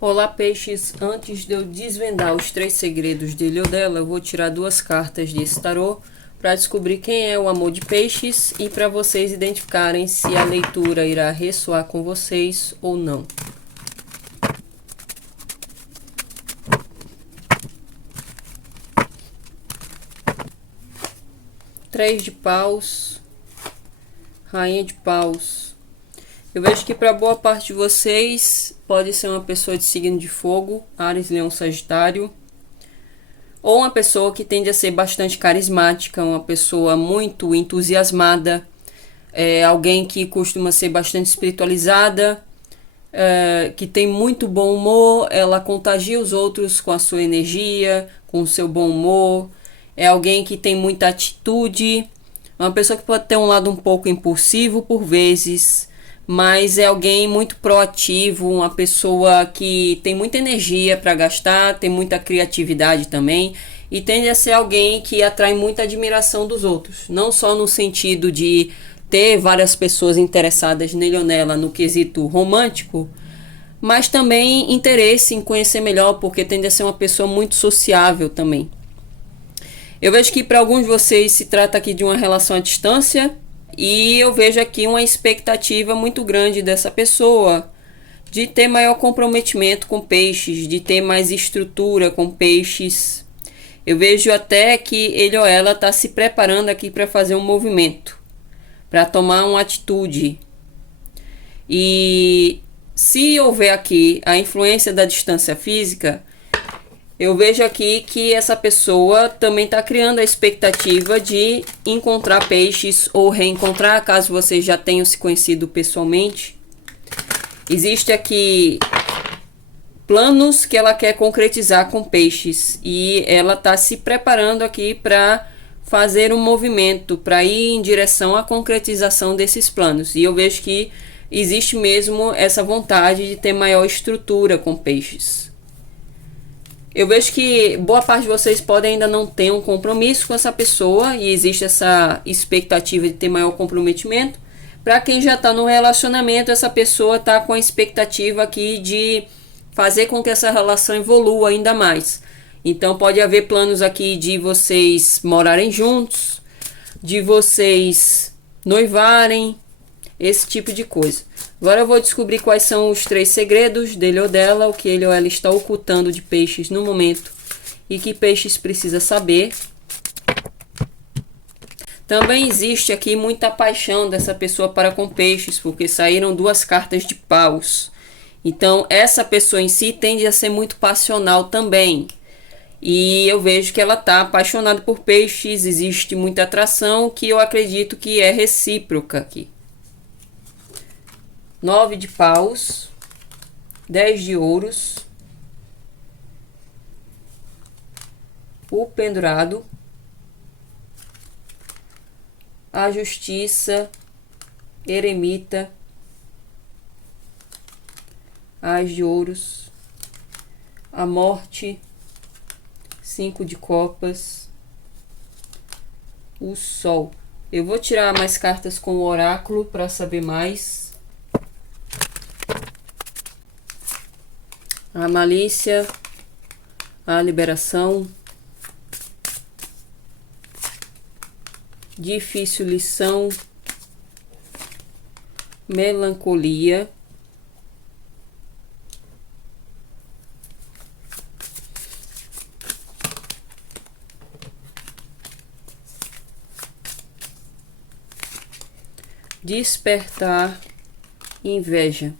Olá, peixes. Antes de eu desvendar os 3 segredos dele ou dela, eu vou tirar 2 cartas desse tarô para descobrir quem é o amor de peixes e para vocês identificarem se a leitura irá ressoar com vocês ou não. Três de paus, rainha de paus. Eu vejo que para boa parte de vocês pode ser uma pessoa de signo de fogo, Áries, Leão, Sagitário, ou uma pessoa que tende a ser bastante carismática, uma pessoa muito entusiasmada, alguém que costuma ser bastante espiritualizada, que tem muito bom humor, ela contagia os outros com a sua energia, com o seu bom humor, é alguém que tem muita atitude, uma pessoa que pode ter um lado um pouco impulsivo por vezes, mas é alguém muito proativo, uma pessoa que tem muita energia para gastar, tem muita criatividade também e tende a ser alguém que atrai muita admiração dos outros, não só no sentido de ter várias pessoas interessadas nele ou nela no quesito romântico, mas também interesse em conhecer melhor, porque tende a ser uma pessoa muito sociável também. Eu vejo que para alguns de vocês se trata aqui de uma relação à distância, e eu vejo aqui uma expectativa muito grande dessa pessoa de ter maior comprometimento com peixes, de ter mais estrutura com peixes. Eu vejo até que ele ou ela está se preparando aqui para fazer um movimento, para tomar uma atitude. E se houver aqui a influência da distância física, eu vejo aqui que essa pessoa também está criando a expectativa de encontrar peixes ou reencontrar, caso vocês já tenham se conhecido pessoalmente. Existe aqui planos que ela quer concretizar com peixes e ela está se preparando aqui para fazer um movimento, para ir em direção à concretização desses planos. E eu vejo que existe mesmo essa vontade de ter maior estrutura com peixes. Eu vejo que boa parte de vocês podem ainda não ter um compromisso com essa pessoa e existe essa expectativa de ter maior comprometimento. Para quem já está no relacionamento, essa pessoa está com a expectativa aqui de fazer com que essa relação evolua ainda mais. Então pode haver planos aqui de vocês morarem juntos, de vocês noivarem, esse tipo de coisa. Agora eu vou descobrir quais são os 3 segredos dele ou dela, o que ele ou ela está ocultando de peixes no momento e que peixes precisa saber. Também existe aqui muita paixão dessa pessoa para com peixes, porque saíram 2 cartas de paus. Então essa pessoa em si tende a ser muito passional também. E eu vejo que ela está apaixonada por peixes, existe muita atração que eu acredito que é recíproca aqui. 9 de paus, 10 de ouros, o pendurado, a justiça, eremita, as de ouros, a morte, 5 de copas, o sol. Eu vou tirar mais cartas com o oráculo para saber mais. A malícia, a liberação, difícil lição, melancolia, despertar, inveja.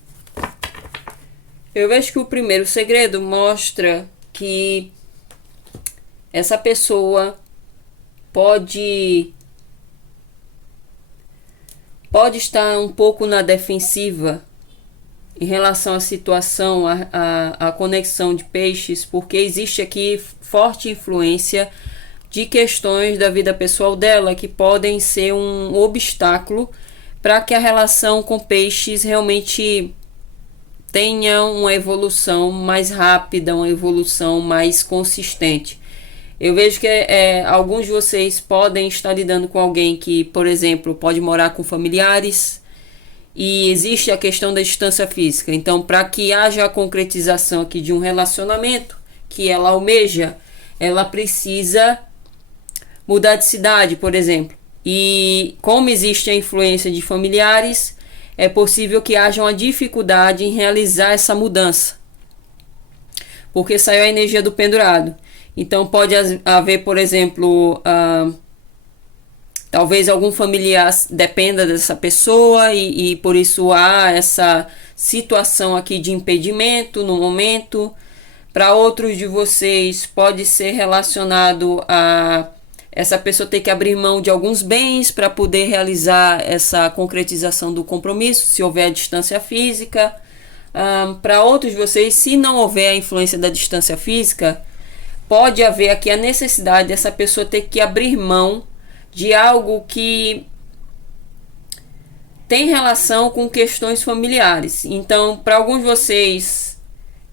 Eu vejo que o primeiro segredo mostra que essa pessoa pode estar um pouco na defensiva em relação à situação, à conexão de peixes, porque existe aqui forte influência de questões da vida pessoal dela que podem ser um obstáculo para que a relação com peixes realmente tenha uma evolução mais rápida, uma evolução mais consistente. Eu vejo que alguns de vocês podem estar lidando com alguém que, por exemplo, pode morar com familiares e existe a questão da distância física. Então, para que haja a concretização aqui de um relacionamento que ela almeja, ela precisa mudar de cidade, por exemplo. E como existe a influência de familiares, é possível que haja uma dificuldade em realizar essa mudança, porque saiu a energia do pendurado. Então pode haver, por exemplo, talvez algum familiar dependa dessa pessoa e por isso há essa situação aqui de impedimento no momento. Para outros de vocês pode ser relacionado a essa pessoa ter que abrir mão de alguns bens para poder realizar essa concretização do compromisso, se houver a distância física. Para outros de vocês, se não houver a influência da distância física, pode haver aqui a necessidade dessa pessoa ter que abrir mão de algo que tem relação com questões familiares. Então, para alguns de vocês,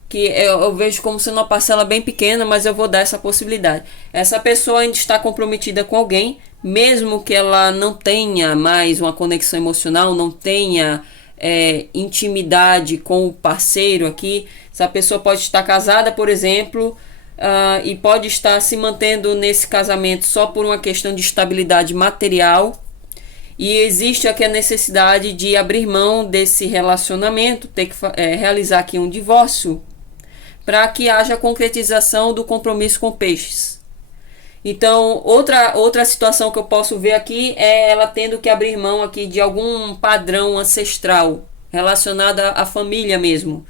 que eu vejo como sendo uma parcela bem pequena, mas eu vou dar essa possibilidade. Essa pessoa ainda está comprometida com alguém, mesmo que ela não tenha mais uma conexão emocional, não tenha intimidade com o parceiro aqui. Essa pessoa pode estar casada, por exemplo, e pode estar se mantendo nesse casamento só por uma questão de estabilidade material. E existe aqui a necessidade de abrir mão desse relacionamento, ter que realizar aqui um divórcio, para que haja a concretização do compromisso com peixes. Então, outra situação que eu posso ver aqui é ela tendo que abrir mão aqui de algum padrão ancestral relacionado à família mesmo,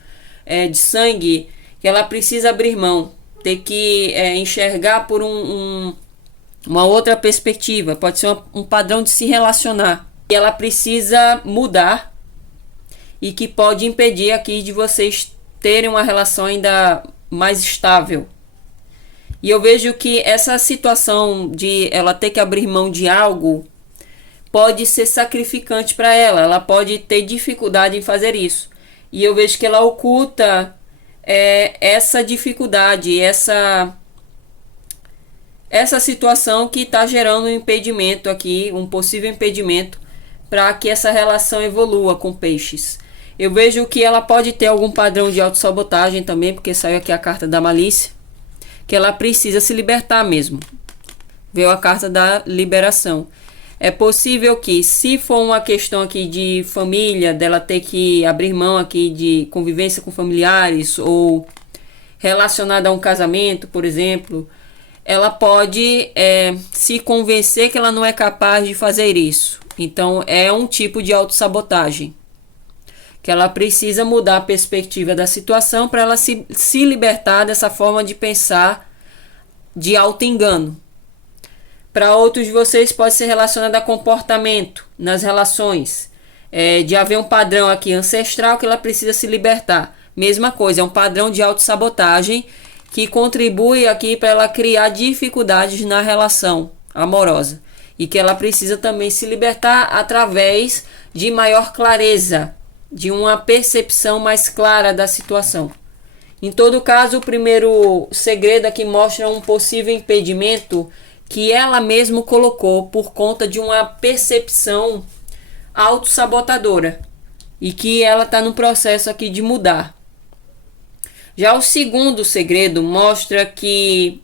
de sangue, que ela precisa abrir mão, ter que enxergar por uma outra perspectiva. Pode ser um padrão de se relacionar, e ela precisa mudar, e que pode impedir aqui de vocês terem uma relação ainda mais estável. E eu vejo que essa situação de ela ter que abrir mão de algo pode ser sacrificante para ela. Ela pode ter dificuldade em fazer isso. E eu vejo que ela oculta essa dificuldade, essa situação que está gerando um impedimento aqui, um possível impedimento para que essa relação evolua com peixes. Eu vejo que ela pode ter algum padrão de autossabotagem também, porque saiu aqui a carta da malícia, que ela precisa se libertar mesmo. Veio a carta da liberação. É possível que, se for uma questão aqui de família, dela ter que abrir mão aqui de convivência com familiares, ou relacionada a um casamento, por exemplo, ela pode se convencer que ela não é capaz de fazer isso. Então é um tipo de autossabotagem, que ela precisa mudar a perspectiva da situação para ela se libertar dessa forma de pensar de auto-engano. Para outros de vocês pode ser relacionado a comportamento nas relações, de haver um padrão aqui ancestral que ela precisa se libertar. Mesma coisa, é um padrão de autossabotagem que contribui aqui para ela criar dificuldades na relação amorosa, e que ela precisa também se libertar através de maior clareza, de uma percepção mais clara da situação. Em todo caso, o primeiro segredo aqui mostra um possível impedimento que ela mesma colocou por conta de uma percepção autossabotadora, e que ela está no processo aqui de mudar. Já o segundo segredo mostra que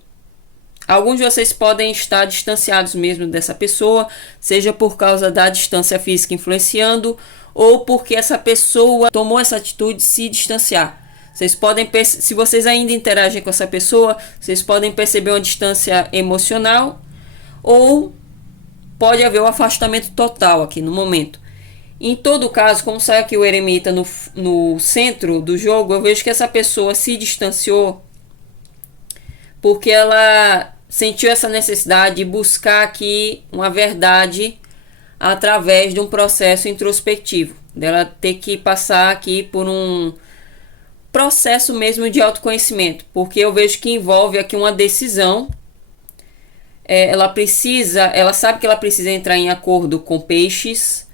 alguns de vocês podem estar distanciados mesmo dessa pessoa, seja por causa da distância física influenciando, ou porque essa pessoa tomou essa atitude de se distanciar. Vocês podem, se vocês ainda interagem com essa pessoa, vocês podem perceber uma distância emocional, ou pode haver um afastamento total aqui no momento. Em todo caso, como sai aqui o eremita no centro do jogo, eu vejo que essa pessoa se distanciou porque ela sentiu essa necessidade de buscar aqui uma verdade através de um processo introspectivo, dela ter que passar aqui por um processo mesmo de autoconhecimento, porque eu vejo que envolve aqui uma decisão. Ela sabe que ela precisa entrar em acordo com peixes.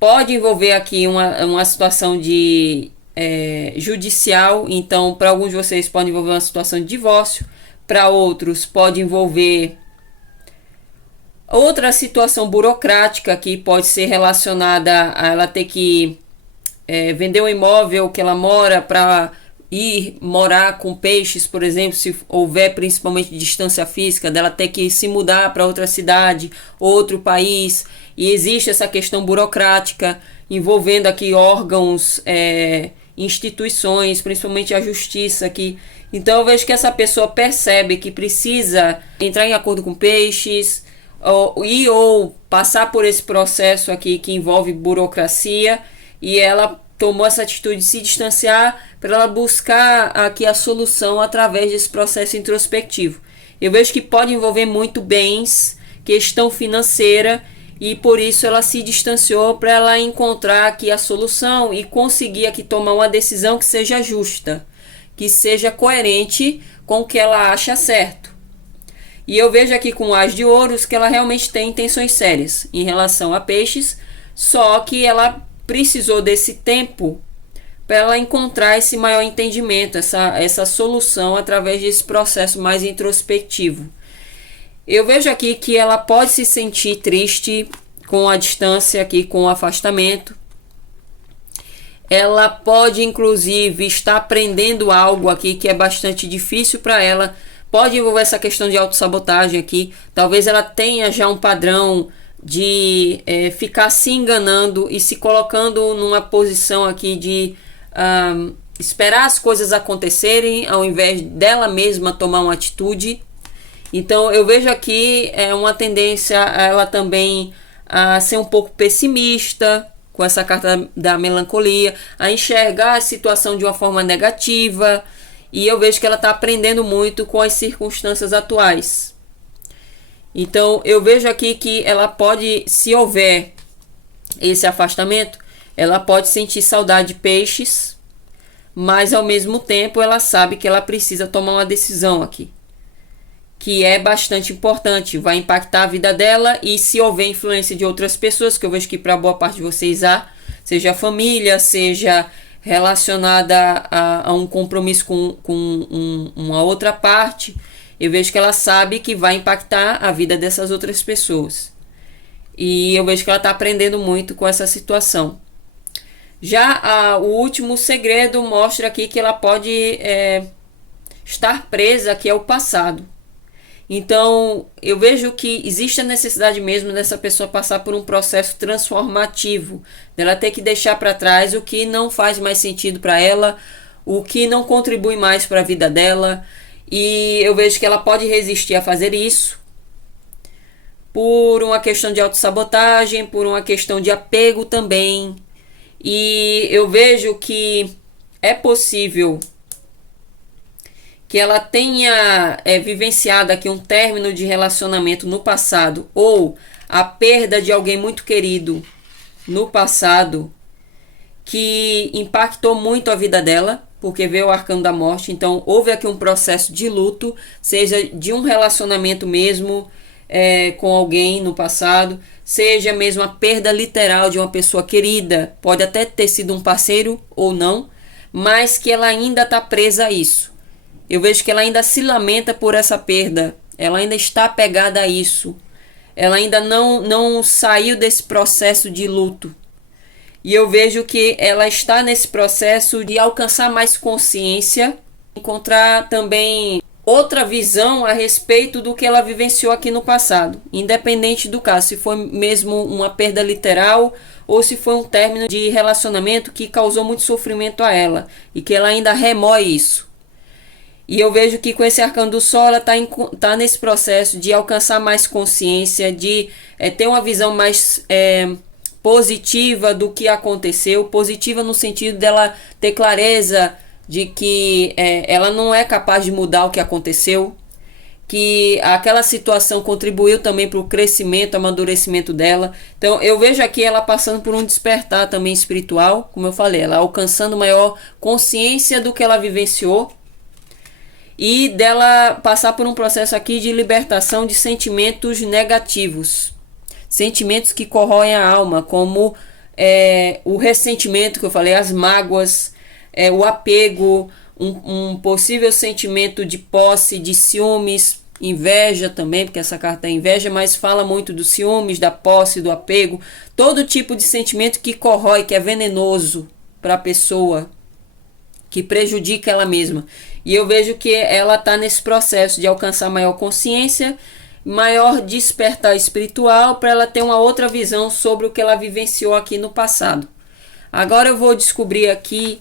Pode envolver aqui uma situação de judicial. Então, para alguns de vocês pode envolver uma situação de divórcio, para outros pode envolver outra situação burocrática que pode ser relacionada a ela ter que vender um imóvel que ela mora para ir morar com peixes, por exemplo, se houver principalmente distância física, dela ter que se mudar para outra cidade, outro país, e existe essa questão burocrática envolvendo aqui órgãos, instituições, principalmente a justiça aqui. Então eu vejo que essa pessoa percebe que precisa entrar em acordo com peixes ou passar por esse processo aqui que envolve burocracia, e ela tomou essa atitude de se distanciar para ela buscar aqui a solução através desse processo introspectivo. Eu vejo que pode envolver muito bens, questão financeira, e por isso ela se distanciou para ela encontrar aqui a solução e conseguir aqui tomar uma decisão que seja justa, que seja coerente com o que ela acha certo. E eu vejo aqui com o As de Ouros que ela realmente tem intenções sérias em relação a peixes, só que ela precisou desse tempo para ela encontrar esse maior entendimento, essa solução através desse processo mais introspectivo. Eu vejo aqui que ela pode se sentir triste com a distância aqui, com o afastamento. Ela pode inclusive estar aprendendo algo aqui que é bastante difícil para ela. Pode envolver essa questão de autossabotagem aqui. Talvez ela tenha já um padrão de ficar se enganando e se colocando numa posição aqui de esperar as coisas acontecerem ao invés dela mesma tomar uma atitude. Então eu vejo aqui uma tendência a ela também a ser um pouco pessimista com essa carta da melancolia, a enxergar a situação de uma forma negativa, e eu vejo que ela está aprendendo muito com as circunstâncias atuais. Então eu vejo aqui que ela pode, se houver esse afastamento, ela pode sentir saudade de peixes, mas ao mesmo tempo ela sabe que ela precisa tomar uma decisão aqui, que é bastante importante, vai impactar a vida dela, e se houver influência de outras pessoas, que eu vejo que para boa parte de vocês há, seja família, seja relacionada a um compromisso com uma outra parte, eu vejo que ela sabe que vai impactar a vida dessas outras pessoas. E eu vejo que ela está aprendendo muito com essa situação. Já o último segredo mostra aqui que ela pode estar presa aqui ao passado. Então eu vejo que existe a necessidade mesmo dessa pessoa passar por um processo transformativo, dela ter que deixar para trás o que não faz mais sentido para ela, o que não contribui mais para a vida dela. E eu vejo que ela pode resistir a fazer isso por uma questão de autossabotagem, por uma questão de apego também. E eu vejo que é possível que ela tenha vivenciado aqui um término de relacionamento no passado, ou a perda de alguém muito querido no passado, que impactou muito a vida dela, porque veio o arcano da morte. Então houve aqui um processo de luto, seja de um relacionamento mesmo com alguém no passado, seja mesmo a perda literal de uma pessoa querida, pode até ter sido um parceiro ou não, mas que ela ainda está presa a isso. Eu vejo que ela ainda se lamenta por essa perda, ela ainda está apegada a isso, ela ainda não saiu desse processo de luto. E eu vejo que ela está nesse processo de alcançar mais consciência, encontrar também outra visão a respeito do que ela vivenciou aqui no passado, independente do caso, se foi mesmo uma perda literal ou se foi um término de relacionamento que causou muito sofrimento a ela e que ela ainda remói isso. E eu vejo que com esse arcano do sol ela tá nesse processo de alcançar mais consciência, de ter uma visão mais positiva do que aconteceu, positiva no sentido dela ter clareza de que ela não é capaz de mudar o que aconteceu, que aquela situação contribuiu também para o crescimento, amadurecimento dela. Então eu vejo aqui ela passando por um despertar também espiritual, como eu falei, ela alcançando maior consciência do que ela vivenciou, e dela passar por um processo aqui de libertação de sentimentos negativos, sentimentos que corroem a alma, como o ressentimento que eu falei, as mágoas, o apego, um possível sentimento de posse, de ciúmes, inveja também, porque essa carta é inveja, mas fala muito dos ciúmes, da posse, do apego, todo tipo de sentimento que corrói, que é venenoso para a pessoa, que prejudica ela mesma. E eu vejo que ela está nesse processo de alcançar maior consciência, maior despertar espiritual, para ela ter uma outra visão sobre o que ela vivenciou aqui no passado. Agora eu vou descobrir aqui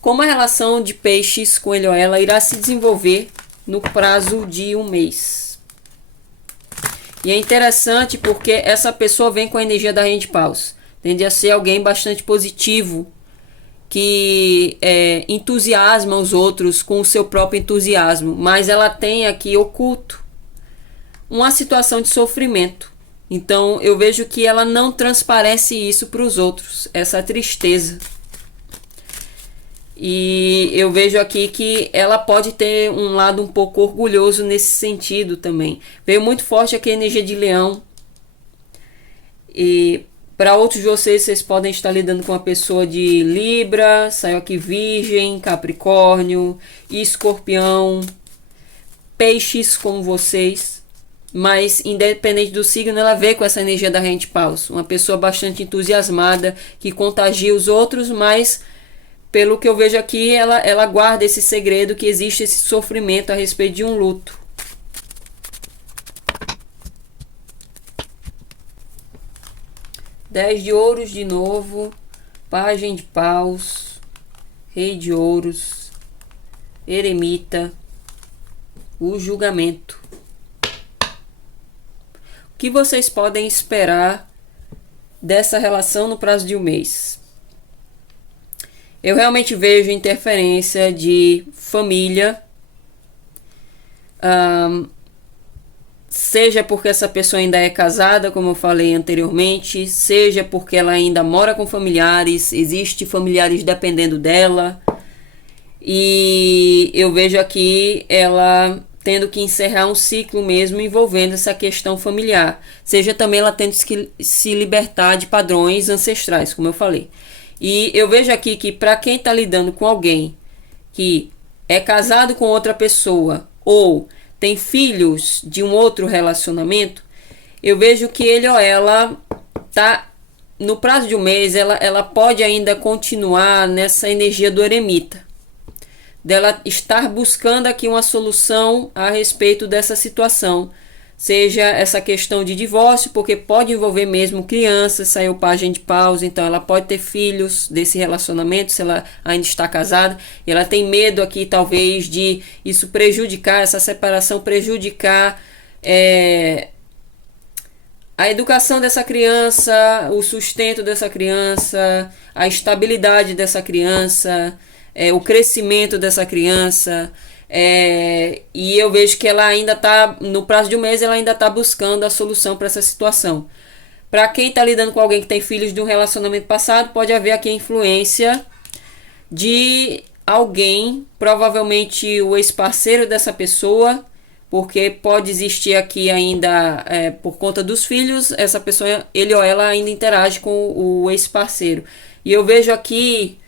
como a relação de peixes com ele ou ela irá se desenvolver no prazo de um mês. E é interessante porque essa pessoa vem com a energia da Rainha de Paus. Tende a ser alguém bastante positivo, que entusiasma os outros com o seu próprio entusiasmo. Mas ela tem aqui oculto uma situação de sofrimento. Então eu vejo que ela não transparece isso para os outros, essa tristeza. E eu vejo aqui que ela pode ter um lado um pouco orgulhoso nesse sentido também. Veio muito forte aqui a energia de Leão. E para outros de vocês, vocês podem estar lidando com uma pessoa de Libra, saiu aqui Virgem, Capricórnio, Escorpião, Peixes como vocês. Mas independente do signo, ela vê com essa energia da Rainha de Paus. Uma pessoa bastante entusiasmada, que contagia os outros, mas pelo que eu vejo aqui, ela guarda esse segredo, que existe esse sofrimento a respeito de um luto. Dez de ouros de novo, Pagem de Paus, Rei de ouros, Eremita, o julgamento. O que vocês podem esperar dessa relação no prazo de um mês? Eu realmente vejo interferência de família, seja porque essa pessoa ainda é casada, como eu falei anteriormente, seja porque ela ainda mora com familiares, existe familiares dependendo dela, e eu vejo aqui ela tendo que encerrar um ciclo mesmo envolvendo essa questão familiar, seja também ela tendo que se libertar de padrões ancestrais, como eu falei. E eu vejo aqui que para quem está lidando com alguém que é casado com outra pessoa ou tem filhos de um outro relacionamento, eu vejo que ele ou ela tá no prazo de um mês, ela pode ainda continuar nessa energia do eremita, dela estar buscando aqui uma solução a respeito dessa situação, seja essa questão de divórcio, porque pode envolver mesmo crianças, saiu Pagem de Paus, então ela pode ter filhos desse relacionamento, se ela ainda está casada, e ela tem medo aqui talvez de isso prejudicar, essa separação prejudicar a educação dessa criança, o sustento dessa criança, a estabilidade dessa criança, o crescimento dessa criança. E eu vejo que ela ainda está, no prazo de um mês, ela ainda está buscando a solução para essa situação. Para quem está lidando com alguém que tem filhos de um relacionamento passado, pode haver aqui a influência de alguém, provavelmente o ex-parceiro dessa pessoa, porque pode existir aqui ainda, por conta dos filhos, essa pessoa, ele ou ela ainda interage com o ex-parceiro. E eu vejo aqui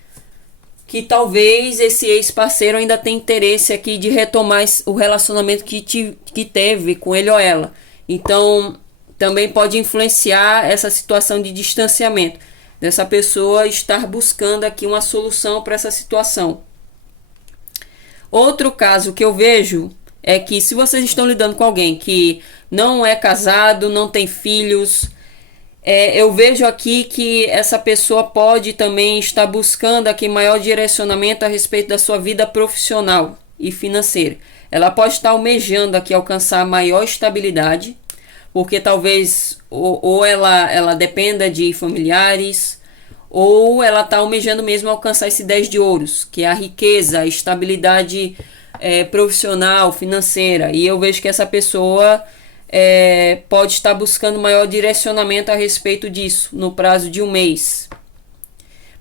que talvez esse ex-parceiro ainda tenha interesse aqui de retomar o relacionamento que teve com ele ou ela. Então, também pode influenciar essa situação de distanciamento, dessa pessoa estar buscando aqui uma solução para essa situação. Outro caso que eu vejo é que se vocês estão lidando com alguém que não é casado, não tem filhos, eu vejo aqui que essa pessoa pode também estar buscando aqui maior direcionamento a respeito da sua vida profissional e financeira. Ela pode estar almejando aqui alcançar maior estabilidade, porque talvez ou ela dependa de familiares, ou ela está almejando mesmo alcançar esse 10 de ouros, que é a riqueza, a estabilidade profissional, financeira. E eu vejo que essa pessoa pode estar buscando maior direcionamento a respeito disso no prazo de um mês.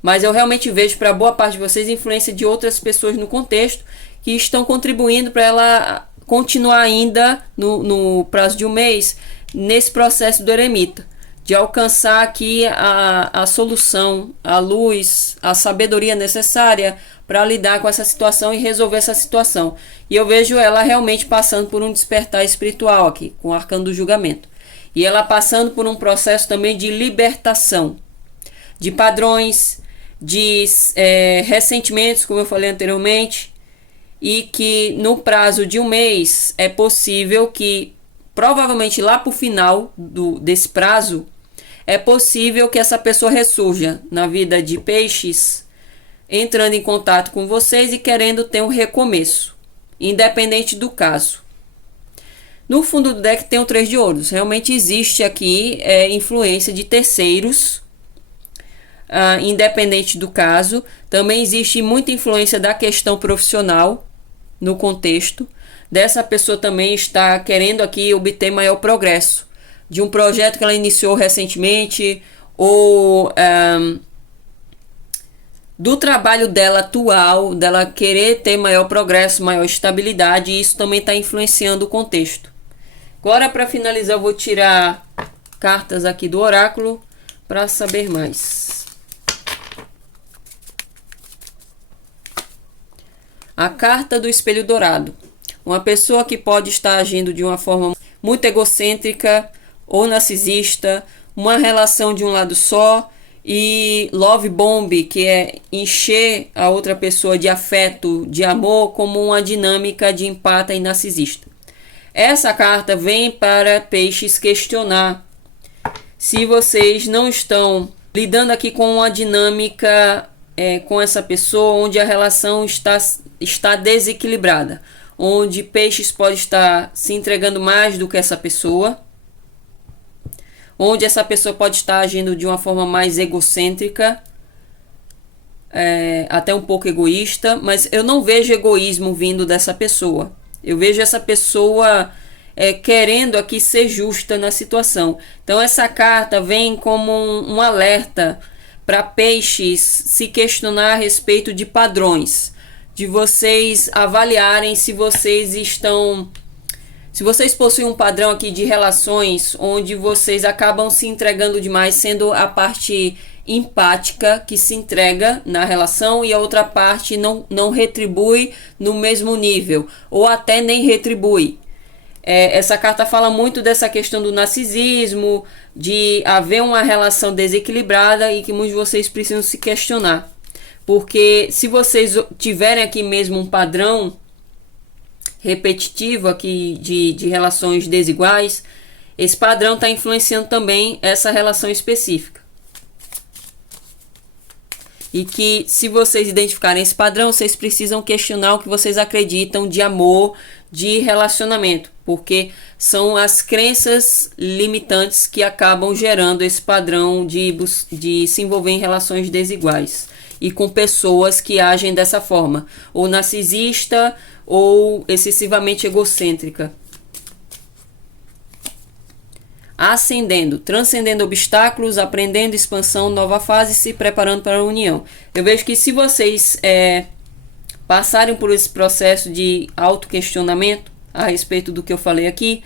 Mas eu realmente vejo para boa parte de vocês influência de outras pessoas no contexto que estão contribuindo para ela continuar ainda no prazo de um mês nesse processo do eremita, de alcançar aqui a solução, a luz, a sabedoria necessária para lidar com essa situação e resolver essa situação. E eu vejo ela realmente passando por um despertar espiritual aqui, com o arcano do julgamento. E ela passando por um processo também de libertação de padrões, de ressentimentos, como eu falei anteriormente, e que no prazo de um mês é possível que, provavelmente lá para o final desse prazo, é possível que essa pessoa ressurja na vida de peixes, entrando em contato com vocês e querendo ter um recomeço, independente do caso. No fundo do deck tem o 3 de ouros. Realmente existe aqui influência de terceiros, independente do caso. Também existe muita influência da questão profissional no contexto. Dessa pessoa também está querendo aqui obter maior progresso de um projeto que ela iniciou recentemente, ou do trabalho dela atual, dela querer ter maior progresso, maior estabilidade, e isso também está influenciando o contexto. Agora, para finalizar, eu vou tirar cartas aqui do oráculo para saber mais. A carta do espelho dourado. Uma pessoa que pode estar agindo de uma forma muito egocêntrica ou narcisista, uma relação de um lado só, e love bomb, que é encher a outra pessoa de afeto, de amor, como uma dinâmica de empata e narcisista. Essa carta vem para peixes questionar se vocês não estão lidando aqui com uma dinâmica com essa pessoa onde a relação está desequilibrada, onde peixes pode estar se entregando mais do que essa pessoa, onde essa pessoa pode estar agindo de uma forma mais egocêntrica, até um pouco egoísta, mas eu não vejo egoísmo vindo dessa pessoa. Eu vejo essa pessoa querendo aqui ser justa na situação. Então essa carta vem como um alerta para peixes se questionar a respeito de padrões, de vocês avaliarem se vocês possuem um padrão aqui de relações onde vocês acabam se entregando demais, sendo a parte empática que se entrega na relação e a outra parte não retribui no mesmo nível, ou até nem retribui. Essa carta fala muito dessa questão do narcisismo, de haver uma relação desequilibrada e que muitos de vocês precisam se questionar. Porque se vocês tiverem aqui mesmo um padrão repetitivo aqui de relações desiguais, esse padrão está influenciando também essa relação específica. E que se vocês identificarem esse padrão, vocês precisam questionar o que vocês acreditam de amor, de relacionamento, porque são as crenças limitantes que acabam gerando esse padrão de se envolver em relações desiguais e com pessoas que agem dessa forma, ou narcisista ou excessivamente egocêntrica. Ascendendo, transcendendo obstáculos, aprendendo expansão, nova fase, se preparando para a união. Eu vejo que se vocês passarem por esse processo de autoquestionamento a respeito do que eu falei aqui,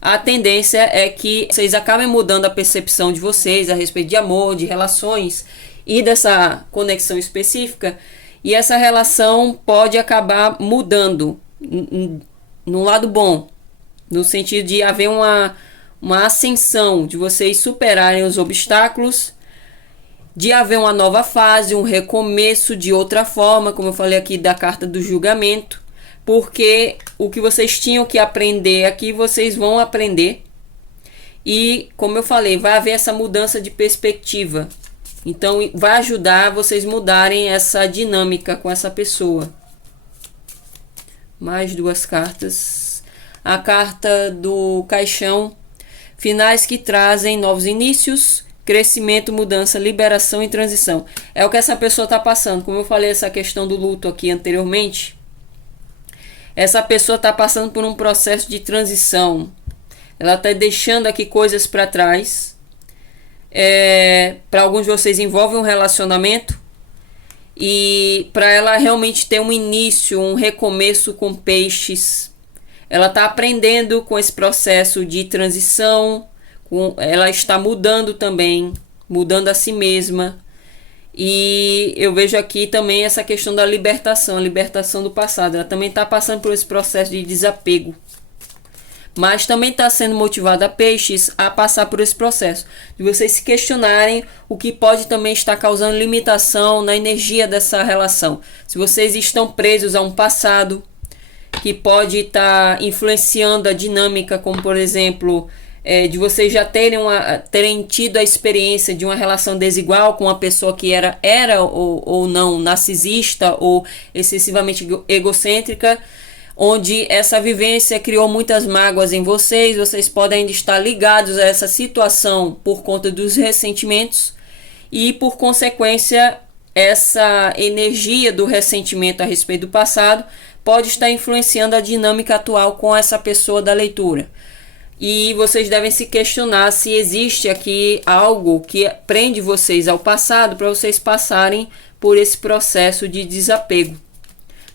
a tendência é que vocês acabem mudando a percepção de vocês a respeito de amor, de relações e dessa conexão específica, e essa relação pode acabar mudando no lado bom, no sentido de haver uma ascensão, de vocês superarem os obstáculos, de haver uma nova fase, um recomeço de outra forma, como eu falei aqui da carta do julgamento, porque o que vocês tinham que aprender aqui, vocês vão aprender, e como eu falei, vai haver essa mudança de perspectiva, então vai ajudar vocês mudarem essa dinâmica com essa pessoa. Mais duas cartas. A carta do caixão, finais que trazem novos inícios, crescimento, mudança, liberação e transição. É o que essa pessoa está passando. Como eu falei, essa questão do luto aqui anteriormente, essa pessoa está passando por um processo de transição. Ela está deixando aqui coisas para trás. Para alguns de vocês envolve um relacionamento, e para ela realmente ter um início, um recomeço com peixes, ela está aprendendo com esse processo de transição, ela está mudando também, mudando a si mesma. E eu vejo aqui também essa questão da libertação, a libertação do passado. Ela também está passando por esse processo de desapego. mas também está sendo motivado a peixes a passar por esse processo, de vocês se questionarem o que pode também estar causando limitação na energia dessa relação. Se vocês estão presos a um passado que pode estar influenciando a dinâmica, como por exemplo, de vocês já terem tido a experiência de uma relação desigual com uma pessoa que era ou não narcisista ou excessivamente egocêntrica, onde essa vivência criou muitas mágoas em vocês. Vocês podem ainda estar ligados a essa situação por conta dos ressentimentos e, por consequência, essa energia do ressentimento a respeito do passado pode estar influenciando a dinâmica atual com essa pessoa da leitura. E vocês devem se questionar se existe aqui algo que prende vocês ao passado para vocês passarem por esse processo de desapego,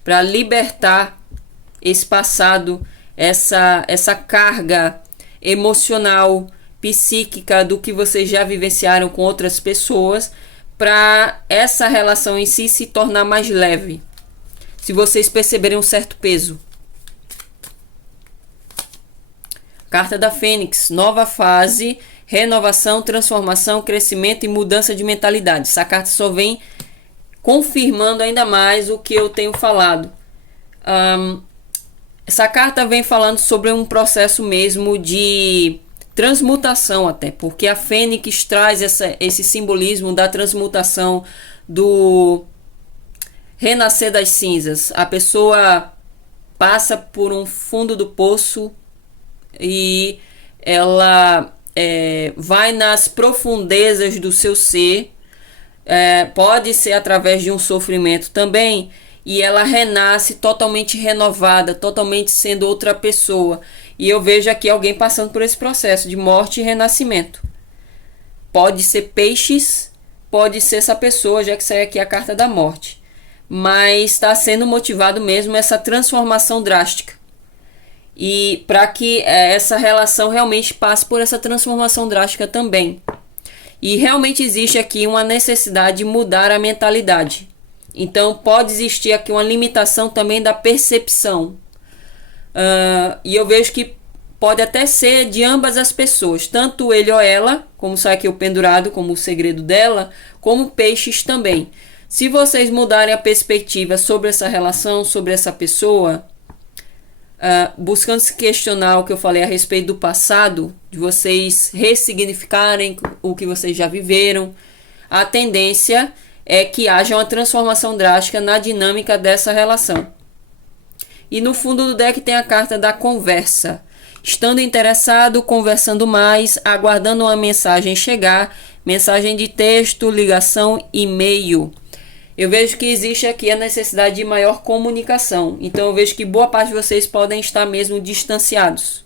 para libertar esse passado, essa carga emocional, psíquica do que vocês já vivenciaram com outras pessoas, para essa relação em si se tornar mais leve. Se vocês perceberem um certo peso. Carta da Fênix, nova fase, renovação, transformação, crescimento e mudança de mentalidade. Essa carta só vem confirmando ainda mais o que eu tenho falado. Essa carta vem falando sobre um processo mesmo de transmutação até, porque a Fênix traz esse simbolismo da transmutação, do renascer das cinzas. A pessoa passa por um fundo do poço e ela vai nas profundezas do seu ser, pode ser através de um sofrimento também, e ela renasce totalmente renovada, totalmente sendo outra pessoa. E eu vejo aqui alguém passando por esse processo de morte e renascimento. Pode ser peixes, pode ser essa pessoa, já que sai aqui a carta da morte. Mas está sendo motivado mesmo essa transformação drástica. E para que essa relação realmente passe por essa transformação drástica também. E realmente existe aqui uma necessidade de mudar a mentalidade. Então pode existir aqui uma limitação também da percepção. E eu vejo que pode até ser de ambas as pessoas, tanto ele ou ela, como sai aqui o pendurado, como o segredo dela, como peixes também. Se vocês mudarem a perspectiva sobre essa relação, sobre essa pessoa, buscando se questionar o que eu falei a respeito do passado, de vocês ressignificarem o que vocês já viveram, a tendência é que haja uma transformação drástica na dinâmica dessa relação. E no fundo do deck tem a carta da conversa. Estando interessado, conversando mais, aguardando uma mensagem chegar, mensagem de texto, ligação, e-mail. Eu vejo que existe aqui a necessidade de maior comunicação. Então eu vejo que boa parte de vocês podem estar mesmo distanciados.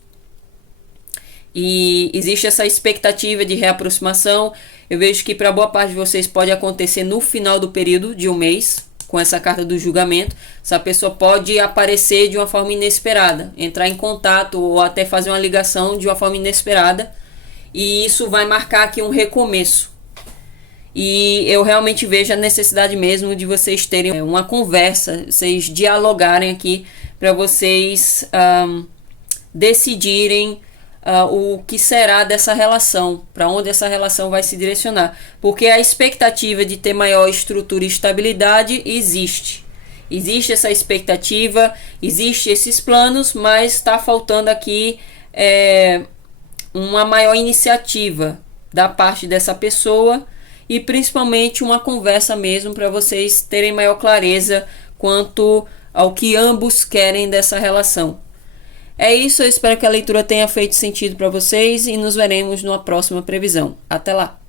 E existe essa expectativa de reaproximação. Eu vejo que para boa parte de vocês pode acontecer no final do período de um mês, com essa carta do julgamento. Essa pessoa pode aparecer de uma forma inesperada, entrar em contato ou até fazer uma ligação de uma forma inesperada. E isso vai marcar aqui um recomeço. E eu realmente vejo a necessidade mesmo de vocês terem uma conversa, vocês dialogarem aqui para vocês decidirem o que será dessa relação, para onde essa relação vai se direcionar. Porque a expectativa de ter maior estrutura e estabilidade existe. Existe essa expectativa, existe esses planos, mas está faltando aqui uma maior iniciativa da parte dessa pessoa e principalmente uma conversa mesmo para vocês terem maior clareza quanto ao que ambos querem dessa relação. É isso, eu espero que a leitura tenha feito sentido para vocês e nos veremos numa próxima previsão. Até lá!